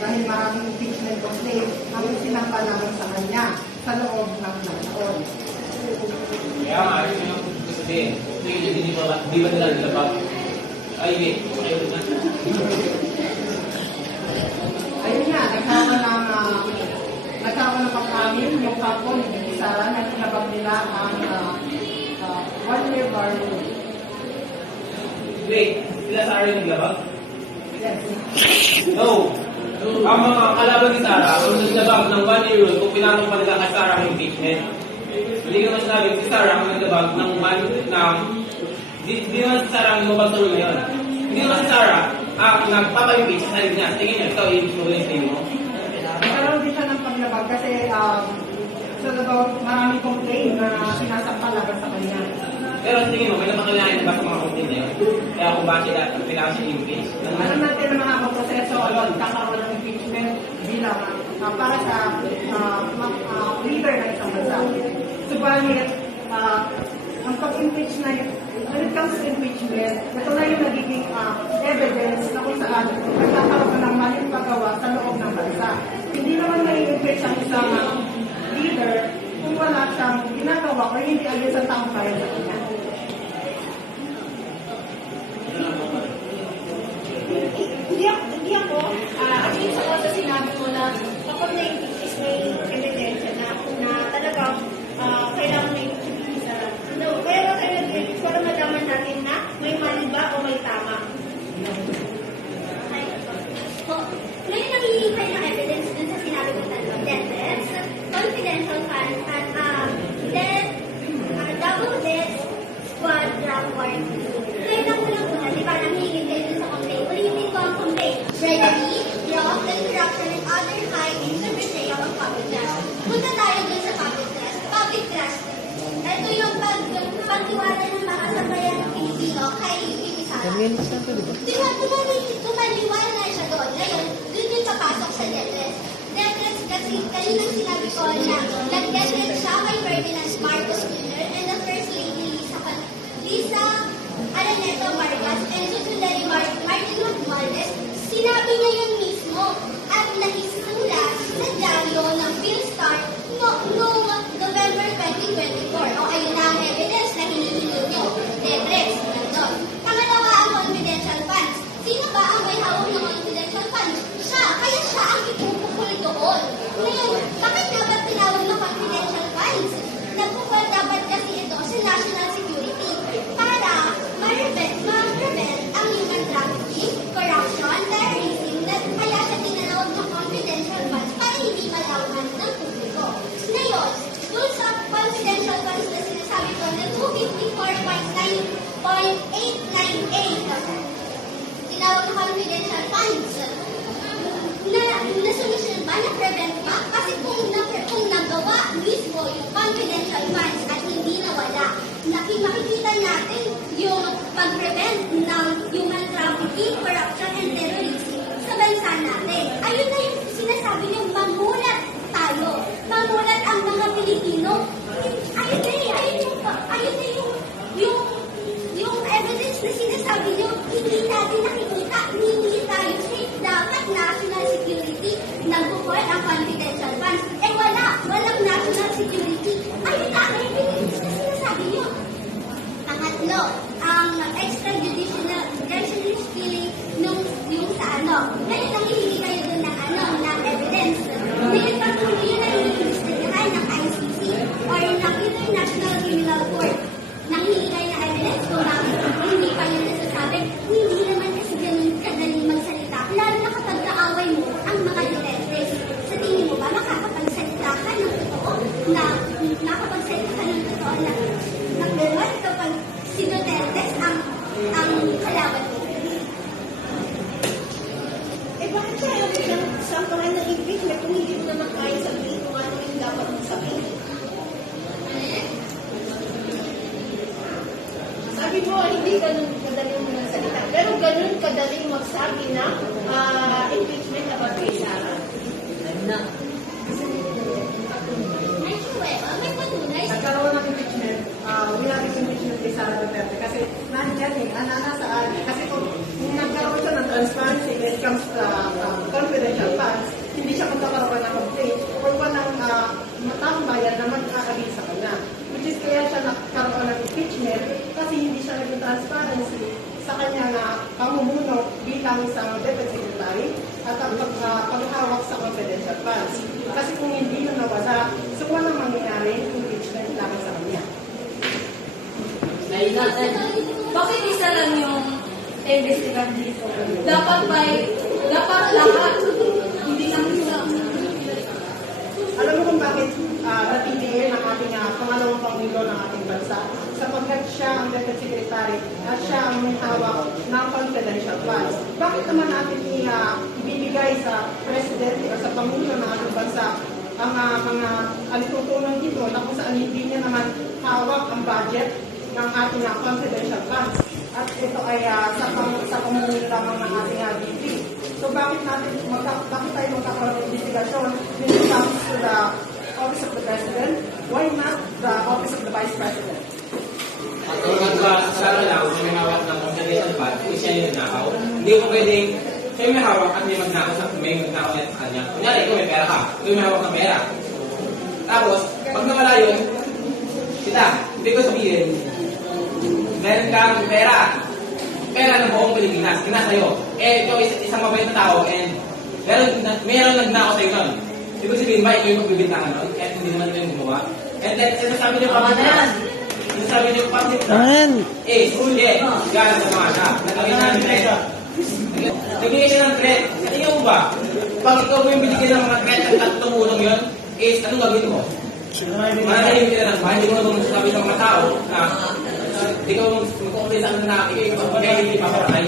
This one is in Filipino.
dahil maraming impeachment complaint ang sinampa naman sa kanya sa loob ng taon. Kaya nga, yun yung gusto sabihin. Di ba nila nilabag? Ay, ayun na. Ayun nga, nagkaroon ng pag-amin yung kapon ni Sara na kinabag nila ang one-year bar rule. Wait, sila Sara yung naglabag? Yes. No. Ang mga kalaban ni Sara, ang naglabag ng 1 year rule kung pinakong pa nila kay Sara ang impeachment. Hindi naman sinabi si Sara ang naglabag ng hindi naman si Sara ang lumabag sa rule na yun. Hindi naman si Sara ang nagpapag-impeach sa sarili niya. Tingin niya, ikaw yung gusto mo. Nagkaroon din siya ng paglabag kasi maraming complaint na sinasampal laban sa kanya. Pero sa tingin mo, may napakalain na ba sa mga complaint na yun? Kaya kung bakit kailangan siya i-impeach? Alam natin na mga proseso kakaroon ng impeachment bilang para sa leader ng isang bansa. Subalit, ang pag-impeach na yun, when it comes to impeachment, ito na yung nagiging evidence na kung saan nagkakaroon ng maling paggawa sa loob ng bansa. Hindi naman may-impeach ang isang leader kung wala siyang ginagawa o hindi alis ang taong bayan sa kanya. Hindi ako, actually sa sinabi mo na kapag na-impeach is may ebidensya na talagang kailangan may sa no, pero para malaman natin na may mali ba o may tama. Ngayon naghihintay ng evidence dun sa sinabi ko tatlo. Deaths, confidential funds, at double deaths, squad, drug warrant. Ngayon ako lang una, di ba, nangihingin kayo dun sa complaint. Ulitin ko ang complaint. Bribery, fraud, and corruption, and other high interpretation of public trust. Punta tayo dun sa public trust. Public trust. Ito yung pagtiwala ng mga sambayan ng Pilipino kay Sara. Di ba, tumaliwala siya doon. Ngayon, doon yung papasok sa death. Death kasi kaninang sinabi ko na nag-death siya kay Ferdinand Marcos Jr. and the First Lady Lisa Araneta Vargas and Secretary Martin Romualdez. Sinabi niya yun mismo at nahisula sa dyaryo ng Philstar noong November 2024. O ayun na ang evidence na hinihingi niyo. Death nandun. Pangalawa ang confidential funds. Sino ba ang may hawak ng confidential funds? Siya. Kaya siya ang ipupukul doon. Ngayon, bakit dapat tinawag na confidential funds? Nagpupul dapat kasi ito sa national security para ma-prevent ang human trafficking, corruption, terrorism, kaya siya tinawag ng confidential funds para hindi malaman ng publiko. Ngayon, doon sa confidential funds na sinasabi ko na 254.898, tinawag na confidential funds. Na-solution ba? Na-prevent ba? Kasi kung nagawa mismo yung confidential funds at hindi nawala, makikita natin yung pag-prevent ng human trafficking, corruption, and terrorism sa bansa natin. Ayun na yung sinasabi niyong mamulat tayo. Mamulat ang mga Pilipino. Ayun na yung evidence na sinasabi niyo, hindi natin nakikita, hindi tayo safe. Dapat national security, nagpupul ang confidential funds. Walang national security. Ayun na ang evidence na sinasabi niyo. Pangatlo, ang extrajudicial killing yung sa Ngayon, nangihingi kayo dun ng evidence. Ngayon, pag hindi yun ang investigahan ng ICC or ng International Criminal Court, nangihingi kayo ng evidence kung bakit hindi pa yun nasasabi, hindi naman kasi ganun kadaling magsalita. Lalo na kapag kaaway mo ang mga detectives. Sa tingin mo ba, makakapagsalita ka ng totoo na nag-reward kapag si Duterte ang kalaban mo? Bakit siya ayaw ng sampahan ng impeachment kung hindi mo naman kaya sabihin kung ano yung dapat mong sabihin? Sabi mo, hindi ganun kadaling mo salita. Pero ganun kadaling magsabi na impeachment about kay Sara. May patunay. Nagkaroon ng impeachment, wala rin impeachment kay Sara Duterte kasi nandiyan nasaan. Kasi kung nagkaroon siya ng transparency when it comes to confidential funds, confidential funds. Kasi kung hindi yun nawala, so walang mangyayari impeachment laban sa kanya. Bakit isa lang yung investigan dito? Dapat lahat. Hindi lang isa. Alam mo kung bakit napiliin ang ating pangalawang Pangulo ng ating bansa? Sapagkat siya ang Deputy Secretary at siya ang may hawak ng confidential funds. Bakit naman natin ibibigay sa President o sa Pangulo ng ating bansa ang mga alitutunan dito na kung saan hindi niya naman hawak ang budget ng ating confidential funds. At ito ay sa pamumuno lamang ng ating VP. So bakit tayo magkakaroon ng investigasyon when it comes to the Office of the President? Why not the Office of the Vice President? Kung magkasara lang, kung may hawak ng confidential fund, kung siya yung nagnakaw, hindi mo pwedeng siya yung may hawak at may magnakaw sa kanya. Kunyari, ikaw may pera ka, ikaw may hawak ng pera. Tapos, pag nawala yun, hindi ko sabihin, meron kang pera ng buong Pilipinas, sa'yo. Ikaw isang mabait na tao, and meron nagnakaw sa'yo nun. Ibig sabihin ba, ikaw yung magbibintangan nun, kahit hindi naman ito yung gumawa. And then, sinasabi niyo pa gano'n sa mga siya. Nagawin namin threat. Nagbigay siya ng threat. Tingnan mo ba? Pag ikaw yung binigyan ng mga threat at tumulong yun, anong gagawin mo? Mananayin kita ng bahay. Hindi mo naman sabi sa mga tao na hindi ka mag-complain sa akin na ikaw yung pag-ibig papatay.